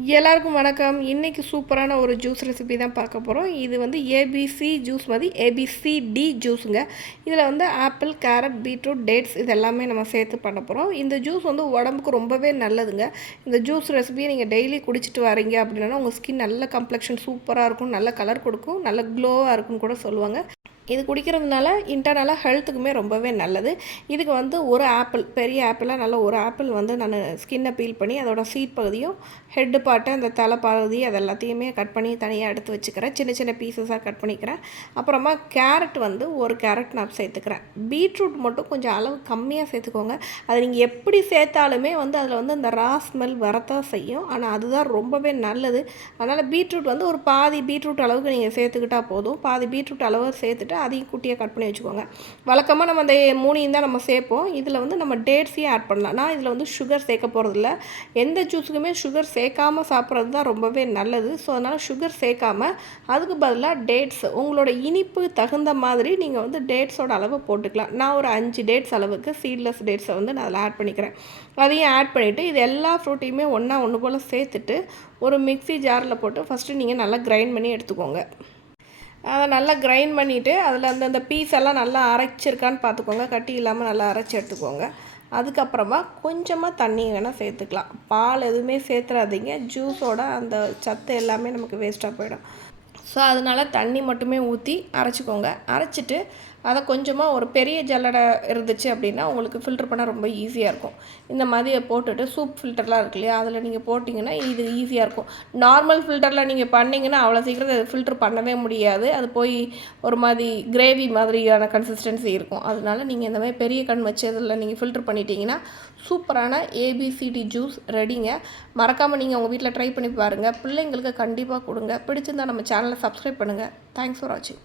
எல்லாருக்கும் வணக்கம். இன்றைக்கி சூப்பரான ஒரு ஜூஸ் ரெசிபி தான் பார்க்க போகிறோம் இது வந்து ஏபிசி ஜூஸ் மாதிரி ஏபிசிடி ஜூஸுங்க இதில் வந்து ஆப்பிள் கேரட் பீட்ரூட் டேட்ஸ் இது எல்லாமே நம்ம சேர்த்து பண்ண போகிறோம் இந்த ஜூஸ் வந்து உடம்புக்கு ரொம்பவே நல்லதுங்க. இந்த ஜூஸ் ரெசிபியை நீங்கள் டெய்லி குடிச்சிட்டு வரீங்க அப்படின்னா உங்கள் ஸ்கின் நல்ல கம்ப்ளெக்ஷன் சூப்பராக இருக்கும். நல்ல கலர் கொடுக்கும். நல்ல க்ளோவாக இருக்கும்னு கூட சொல்லுவாங்க. இது குடிக்கிறதுனால இன்டர்னலாக ஹெல்த்துக்குமே ரொம்பவே நல்லது. இதுக்கு வந்து ஒரு ஆப்பிள் பெரிய ஆப்பிளாக நல்ல ஒரு ஆப்பிள் வந்து நான் ஸ்கின்னை பீல் பண்ணி அதோடய சீட் பகுதியும் ஹெட்டு பாட்டை அந்த தலை பகுதி அது எல்லாத்தையுமே கட் பண்ணி தனியாக எடுத்து வச்சுக்கிறேன். சின்ன சின்ன பீசஸாக கட் பண்ணிக்கிறேன். அப்புறமா கேரட் வந்து ஒரு கேரட் நான் சேர்த்துக்கிறேன். பீட்ரூட் மட்டும் கொஞ்சம் அளவு கம்மியாக சேர்த்துக்கோங்க. அது நீங்கள் எப்படி சேர்த்தாலுமே வந்து அதில் வந்து அந்த ரா ஸ்மெல் வரத்தான் செய்யும். ஆனால் அதுதான் ரொம்பவே நல்லது. அதனால் பீட்ரூட் வந்து ஒரு பாதி பீட்ரூட் அளவுக்கு நீங்கள் சேர்த்துக்கிட்டால் போதும். பாதி பீட்ரூட் அளவு சேர்த்துட்டு அதையும் குட்டியாக கட் பண்ணி வச்சுக்கோங்க. வழக்கமாக நம்ம அந்த மூணையும் தான் நம்ம சேர்ப்போம். இதில் வந்து நம்ம டேட்ஸையும் ஆட் பண்ணலாம். நான் இதில் வந்து சுகர் சேர்க்க போகிறதில்ல எந்த ஜூஸுக்குமே சுகர் சேர்க்காமல் சாப்பிட்றது தான் ரொம்பவே நல்லது. ஸோ அதனால் சுகர் சேர்க்காம அதுக்கு பதிலாக டேட்ஸ் உங்களோட இனிப்பு தகுந்த மாதிரி நீங்கள் வந்து டேட்ஸோட அளவை போட்டுக்கலாம். நான் ஒரு அஞ்சு டேட்ஸ் அளவுக்கு சீட்லெஸ் டேட்ஸை வந்து நான் அதில் ஆட் பண்ணிக்கிறேன். அதையும் ஆட் பண்ணிவிட்டு இது எல்லா ஃப்ரூட்டையுமே ஒன்றா ஒன்று போல் சேர்த்துட்டு ஒரு மிக்ஸி ஜாரில் போட்டு ஃபஸ்ட்டு நீங்கள் நல்லா கிரைண்ட் பண்ணி எடுத்துக்கோங்க. அதை நல்லா கிரைண்ட் பண்ணிவிட்டு அதில் அந்தந்த பீஸ் எல்லாம் நல்லா அரைச்சிருக்கான்னு பார்த்துக்கோங்க. கட்டி இல்லாமல் நல்லா அரைச்சி எடுத்துக்கோங்க. அதுக்கப்புறமா கொஞ்சமாக தண்ணி வேணால் சேர்த்துக்கலாம். பால் எதுவுமே சேர்த்துறாதீங்க. ஜூஸோட அந்த சத்து எல்லாமே நமக்கு வேஸ்ட்டாக போயிடும். ஸோ அதனால் தண்ணி மட்டுமே ஊற்றி அரைச்சிக்கோங்க. அரைச்சிட்டு அதை கொஞ்சமாக ஒரு பெரிய ஜல்லடை இருந்துச்சு அப்படின்னா உங்களுக்கு ஃபில்டர் பண்ண ரொம்ப ஈஸியாக இருக்கும். இந்த மாதிரி போட்டுட்டு சூப் ஃபில்டர்லாம் இருக்கு இல்லையா அதில் நீங்கள் போட்டிங்கன்னா இது ஈஸியாக இருக்கும். நார்மல் ஃபில்டரில் நீங்கள் பண்ணிங்கன்னா அவ்வளோ சீக்கிரம் அது ஃபில்டர் பண்ணவே முடியாது. அது போய் ஒரு மாதிரி கிரேவி மாதிரியான கன்சிஸ்டன்சி இருக்கும். அதனால நீங்கள் இந்த மாதிரி பெரிய கண் வச்சு அதில் நீங்கள் ஃபில்டர் பண்ணிட்டீங்கன்னா சூப்பரான ஏபிசிடி ஜூஸ் ரெடிங்க மறக்காமல் நீங்கள் உங்கள் வீட்டில் ட்ரை பண்ணி பாருங்கள் பிள்ளைங்களுக்கு கண்டிப்பாக கொடுங்க. பிடிச்சிருந்தா நம்ம சேனலை சப்ஸ்கிரைப் பண்ணுங்கள் தேங்க்ஸ் ஃபார் வாட்சிங்